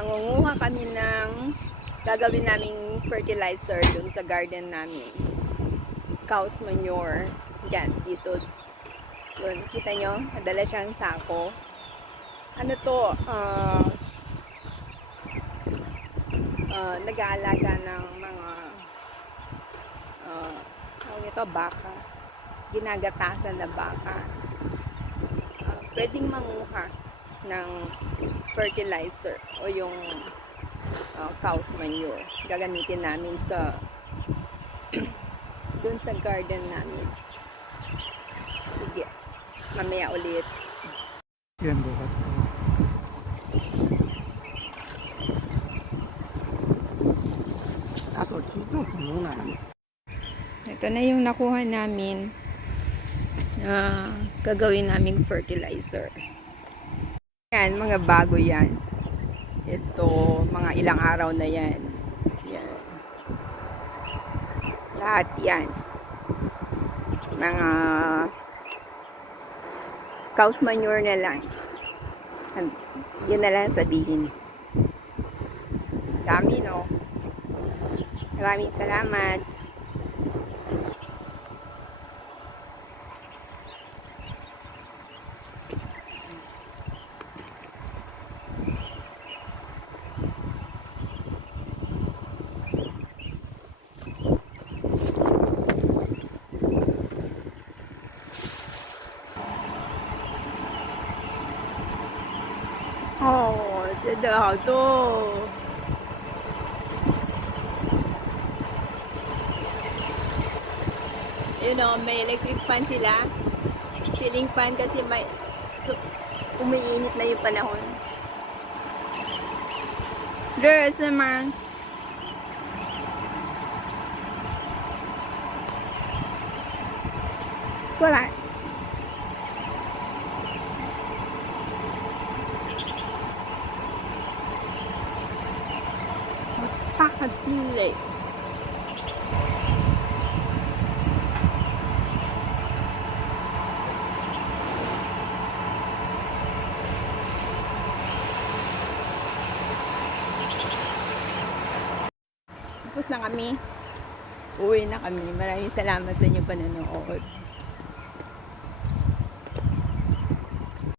mangunguha kami ng gagawin naming fertilizer dun sa garden namin. Cow's manure. Yan, dito. Yun, kita nyo? Nadala siyang sako. Ano to? Nag-aalaga ng mga tawag ito, baka. Ginagatasan na baka. Pwedeng manguha ng fertilizer o yung cow's manure. Gagamitin namin sa dun sa garden namin. Sige, mamaya ulit. Yan bukas. Aso dito muna. Ito na yung nakuha namin na gagawin naming fertilizer. Yan, mga bago yan. Ito, mga ilang araw na yan. Yan. Lahat yan. Mga cow's manure na lang. Yun na lang sabihin. Dami, no? Maraming salamat. Oh, 진짜 또. You know, may electric fan sila. Ceiling fan kasi may umiinit na yung panahon. Dress naman. Wala. Pakasili. Tapos na kami. Uwi na kami. Maraming salamat sa inyong panonood.